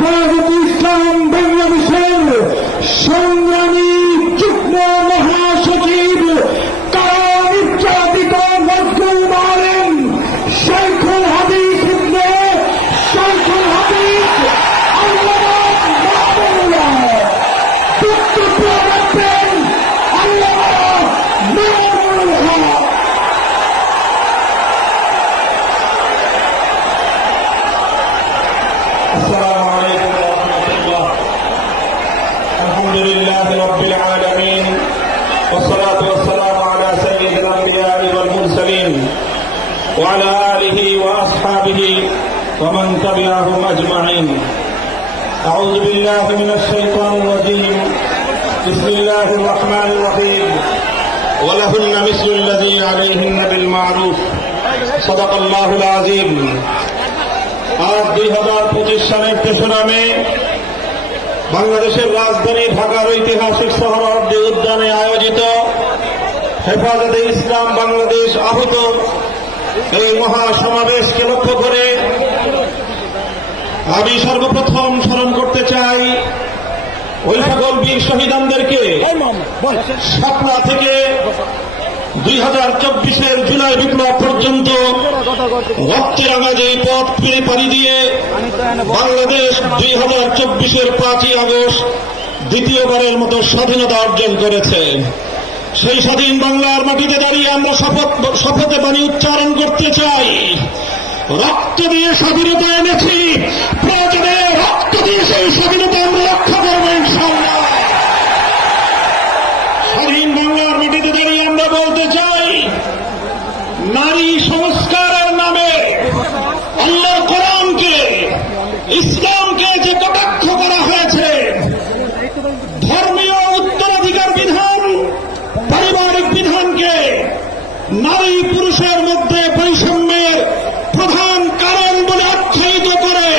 হেফাজতে ইসলাম বাংলাদেশের সংগ্রামী যুগ্ম মহাসচিব কারা নির্যাতিত মজলুম আলেম শেখুল হাদিস ইবনে শেখুল হাদিস আল্লামা মামুনুল্লাহ বক্তব্য রাখবেন আল্লামা মামুনুল্লাহ। السلام عليكم ورحمة الله. الحمد لله رب العالمين والصلاة والسلام على سيد الأنبياء والمرسلين وعلى آله وأصحابه ومن تبعهم أجمعين. أعوذ بالله من الشيطان الرجيم. بسم الله الرحمن الرحيم. ولهن مثل الذي عليهن بالمعروف. صدق الله العظيم. আজ 2025 সালের 3রা মে বাংলাদেশের রাজধানী ঢাকার ঐতিহাসিক সোহরাওয়ার্দী উদ্যানে আয়োজিত হেফাজতে ইসলাম বাংলাদেশ আহত এই মহাসমাবেশকে লক্ষ্য করে আমি সর্বপ্রথম স্মরণ করতে চাই ওই সকল বীর শহীদানদেরকে শাপলা থেকে 2024-এর জুলাই বিপ্লব পর্যন্ত রক্তেরাঙা যে পথ পাড়ি দিয়ে বাংলাদেশ 2024-এর 5ই আগস্ট দ্বিতীয়বারের মতো স্বাধীনতা অর্জন করেছে। সেই স্বাধীন বাংলার মাটিতে দাঁড়িয়ে আমরা শপথে বাণী উচ্চারণ করতে চাই, রক্ত দিয়ে স্বাধীনতা এনেছি, প্রয়োজনে রক্ত দিয়ে সেই স্বাধীনতা আমরা রক্ষা করব ইনশাআল্লাহ। স্বাধীন বাংলার মাটিতে দাঁড়িয়ে আমরা বলতে চাই, নারী সংস্কারের নামে আল্লাহর কোরআনকে ইসলামকে যে কটাক্ষ করা হয়েছে, ধর্মীয় উত্তরাধিকার বিধান পারিবারিক বিধানকে নারী পুরুষের মধ্যে বৈষম্যের প্রধান কারণ বলে আখ্যায়িত করে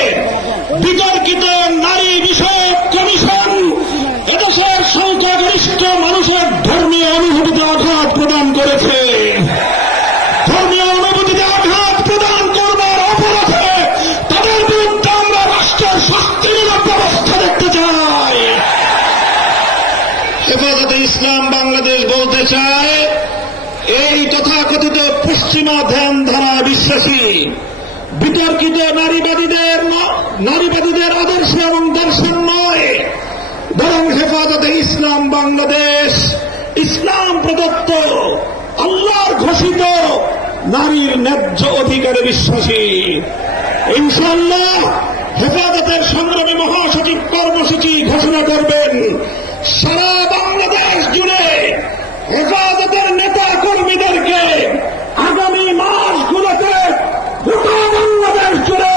বিতর্কিত নারী বিষয়ক কমিশন এদেশের সংখ্যাগরিষ্ঠ মানুষের ধর্মীয় অনুভূতিতে আঘাত প্রদান করেছে। ধর্মীয় অনুভূতিতে আঘাত প্রদান করবার অপরাধে তাদের বিরুদ্ধে আমরা রাষ্ট্রের শাস্তিমূলক ব্যবস্থা দেখতে চাই। হেফাজতে ইসলাম বাংলাদেশ বলতে চায়, এই তথাকথিত পশ্চিমা ধ্যান ধারা বিশ্বাসী বিতর্কিত নারীবাদীদের আদর্শ এবং দর্শন নয়, বরং হেফাজতে ইসলাম বাংলাদেশ ইসলাম প্রদত্ত আল্লাহর ঘোষিত নারীর ন্যায্য অধিকারে বিশ্বাসী। ইনশাআল্লাহ হেফাজতের সংগ্রামী মহাসচিব কর্মসূচি ঘোষণা করবেন। সারা বাংলাদেশ জুড়ে হেফাজতের নেতা কর্মীদেরকে আগামী মাসগুলোতে গোটা বাংলাদেশ জুড়ে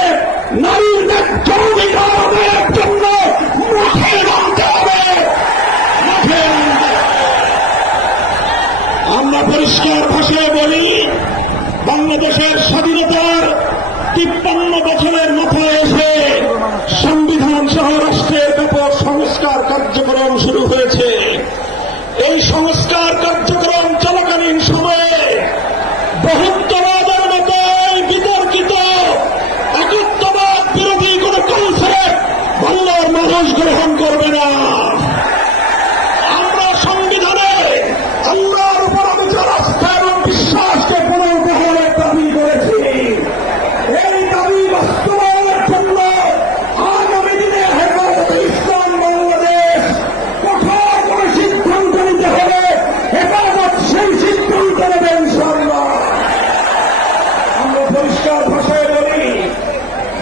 নারীর ন্যায্য অধিকার আদায়ের জন্য মাঠে নামতে হবে। আমরা পরিষ্কার ভাষায় বলি, বাংলাদেশের স্বাধীনতার 53 বছরের মাথায় এসে সংবিধান সহ রাষ্ট্রের ব্যাপক সংস্কার কার্যক্রম শুরু হয়েছে। এই সংস্কার কার্যক্রম চলাকালীন সময়ে বহুত্ববাদের মতো বিতর্কিত একত্ববাদ বিরোধী কোন কনসেপ্ট বাংলার মানুষ গ্রহণ করবে না। আমরা সংবিধানে আল্লাহর উপর আমাদের আস্থা এবং বিশ্বাসকে পুনর্বহালের দাবি করেছি। এই দাবি বাস্তবায়নের জন্য আগামী দিনে হেফাজতে ইসলাম বাংলাদেশ কঠোর করে সিদ্ধান্ত নিতে হবে। হেফাজত সেই সিদ্ধান্ত নেবে ইনশাআল্লাহ। আমরা পরিষ্কার ভাষায় বলি,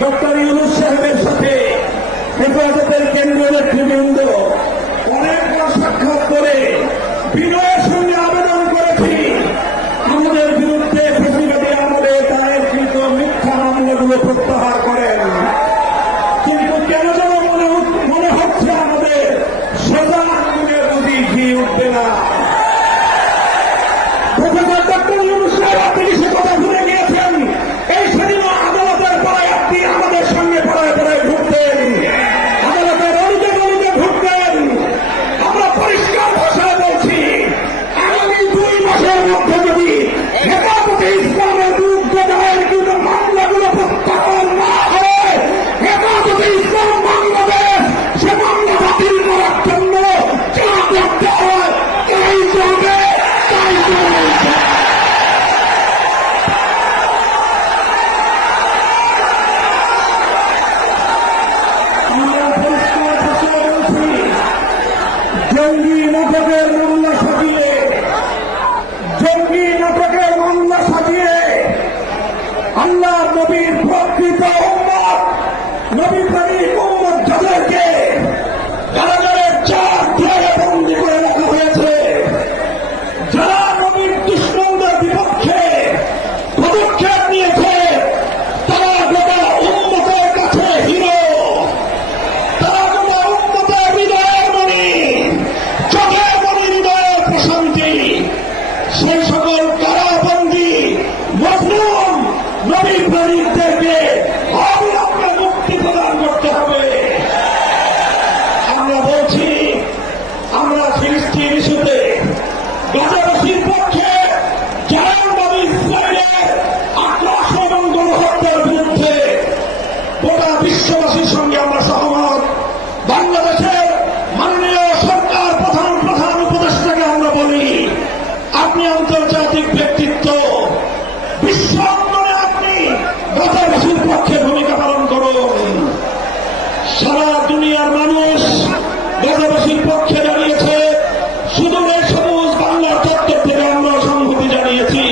ডক্টর ইউনূস সাহেবের সাথে হেফাজতের কেন্দ্রীয় নেতৃবৃন্দ মোহাম্মদ যাদেরকে কারাগারের 4 দেয়ালে বন্দী করে রাখা হয়েছে, যারা নবীর দুশ্মনদের বিপক্ষে পদক্ষেপ নিয়েছে, তারা গোটা উম্মতের কাছে হিরো, তারা গোটা উম্মতের হৃদয়ের মণি, চোখের মণি, হৃদয়ের প্রশান্তি। সেই সকল কারাবন্দী মজলুম নবী প্রেমিকদেরকে অবিলম্বে মুক্তি প্রদান করতে হবে। আমরা বলছি, আমরা ফিলিস্তিন ইস্যুতে গাজাবাসীর পক্ষে, জায়নবাদী ইসরায়েলের আক্রোশ এবং গণহত্যার বিরুদ্ধে গোটা বিশ্ববাসীর সঙ্গে আমরা সহমত। বাংলাদেশের মাননীয় সরকার প্রধান উপদেষ্টাকে আমরা বলি, আপনি আন্তর্জাতিক ব্যক্তিত্ব, বিশ্ব অঙ্গনে আপনি গাজাবাসীর পক্ষে ভূমিকা পালন করুন। সারা দুনিয়ার মানুষ গাজাবাসীর পক্ষে দাঁড়িয়েছে, সুদূরের সবুজ বাংলার চত্বর থেকে আমরা সংহতি জানিয়েছি,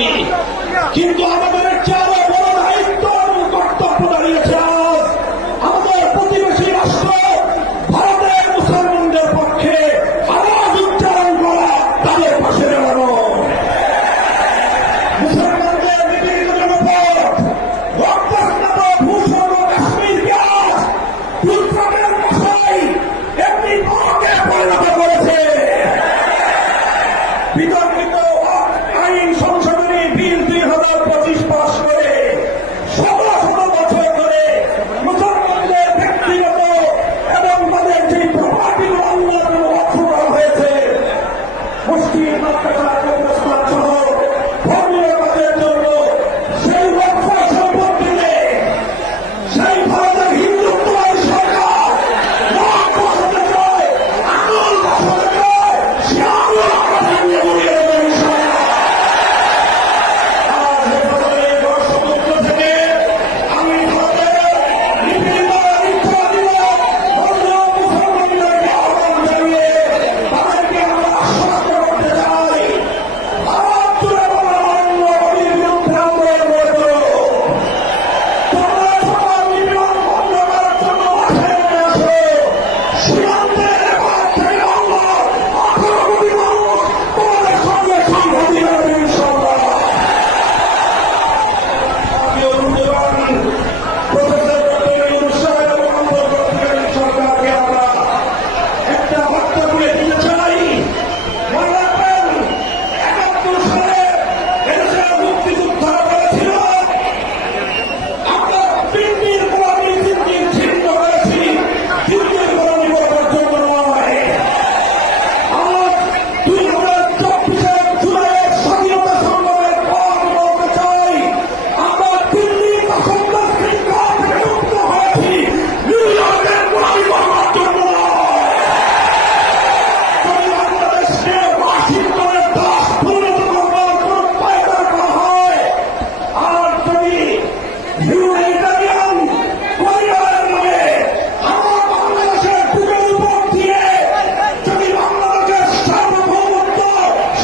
কিন্তু আমাদের চারো বড় দায়িত্ব এবং কর্তব্য দাঁড়িয়েছে আজ আমাদের প্রতিবেশী রাষ্ট্র ভারতের মুসলমানদের পক্ষে আওয়াজ উচ্চারণ করা, তাদের পাশে দাঁড়ানো। মুসলমানদের নিপীড়িত জনপদ, রক্তস্নাত ভূষণ ও কাশ্মীরকে আজ বিপ্লবের ভাষায় একটি নরকে পরিণত করেছে। বিতর্কিত আইন সংশোধনী বিল 2025 পাস করে শত শত বছর ধরে মুসলমানদের ব্যক্তিগত এবং তাদের যে প্রপার্টিগুলো অন্যান্য অর্থ করা হয়েছে, মুসলিম মাদ্রাসা কবরস্থান সহ ধর্মীয় কাজের জন্য সেই অর্থ সম্পত্তিতে সেই ভারতের হিন্দুত্ববাদী সরকার মত বসাতে চায়, আঙুল বসাতে চায়, সে আঙুল আমরা ভেঙে গুড়িয়ে দেবো ইনশাআল্লাহ। আজ হেফাজতের সমুদ্র থেকে আমি ভারতের নিপীড়িত ইচ্ছাদিত মজলুম মুসলমানদেরকে আহ্বান জানিয়ে তাদেরকে আমরা আশ্বস্ত করতে চাই, ভারত জুড়ে বঙ্গবন্ধু নবীর বিরুদ্ধে আন্দোলন গড়ে তোলো। তোমরা সকল নিপীড়ন বন্ধ করার জন্য মাঠে নেমে আসো। সীমান্তের এপার থেকে অঙ্গ 18 কোটি মানুষ তোমাদের সঙ্গে সংহতি করবে ইনশাআল্লাহ। জাতীয় মূল্যবান প্রফেসর ডক্টর ইউনূস সাহেব এবং অন্তর্বর্তীকালীন সরকারকে আমরা একটা বার্তা করে দিতে চাই। মনে রাখবেন, 71 সালে এদেশের মুক্তিযোদ্ধারা বলেছিল, আমরা দিল্লির গোলামি দিল্লির ছিন্ন করেছি, দিল্লির গোলামি করবার জন্য নয়। আজ 2024 জুলাইয়ের স্বাধীনতা সংগ্রামের পর বলতে চাই, আমরা দিল্লির শাসনদের শৃঙ্খলা থেকে মুক্ত হয়েছি, নিউ ইয়র্কের গোলামি করবার জন্য নয়। যদি বাংলাদেশকে ওয়াশিংটনের দাস পরিণত করবার কোন পায়তারা করা হয়, আর যদি হিউম্যানিটেরিয়ান করিডোরের নামে আমার বাংলাদেশের বুকের উপর দিয়ে যদি বাংলাদেশের সার্বভৌমত্ব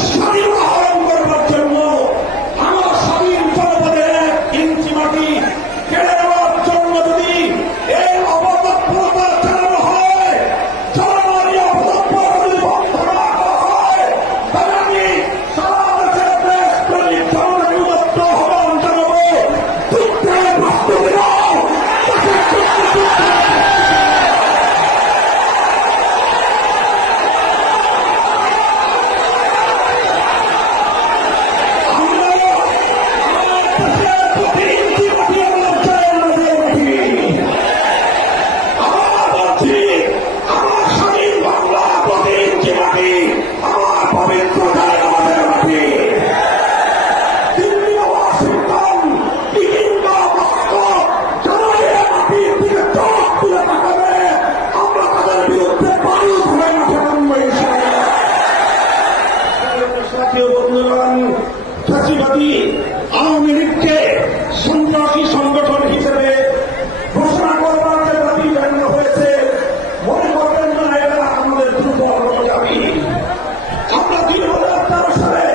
স্বাধীনতা হরণ করবার জন্য আমার স্বাধীন জনপদের 1 ইঞ্চি মাটি কেড়ে নেওয়ার জন্য যদি এই অপতৎপরতা চালানো হয়, চালানোর এই অপতৎপরতা যদি বন্ধ না করা হয়, তাহলে আমি সারা দেশের দেশপ্রেমিক জনতাকে উদাত্ত আহ্বান জানাবো, যুদ্ধের প্রস্তুতি নাও, তাকে যুদ্ধে আমরা আমার দেশের প্রতি ইঞ্চি মাটি আমার জায়নবাদের মাটি। আমরা বলছি, আমার স্বাধীন বাংলা প্রতি ইঞ্চি মাটি আমার পবিত্র জায়নবাদের মাটি। দিল্লি বা ওয়াশিংটন, পিকিং বা মস্কো যারা এই মাটির দিকে চোখ তুলে তাকাবে, আমরা তাদের বিরুদ্ধে বারুদ হয়ে মাঠে নামবো ইনশাআল্লাহ। জাতীয় বন্ধুগণ, ফ্যাসিবাদী আওয়ামী লীগকে সন্ত্রাসী সংগঠন হিসেবে ঘোষণা করবার যে দাবি জানানো হয়েছে, মনে করবেন না এরা আমাদের দুর্বল দাবি। আমরা 2013 সালে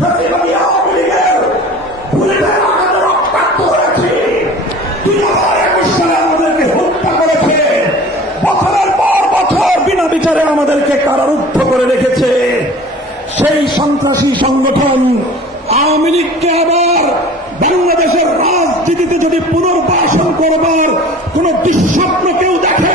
ফ্যাসিবাদী আওয়ামী লীগের বুলেটের আঘাতে রক্তাক্ত হয়েছি। 2021 সালে আমাদেরকে আমাদেরকে হত্যা করেছে, বছরের পর বছর বিনা বিচারে আমাদেরকে কারারুদ্ধ করে রেখেছে। সেই সন্ত্রাসী সংগঠন আওয়ামী লীগকে আবার বাংলাদেশের রাজনীতিতে যদি পুনর্বাসন করবার কোন দুঃস্বপ্ন কেউ দেখে,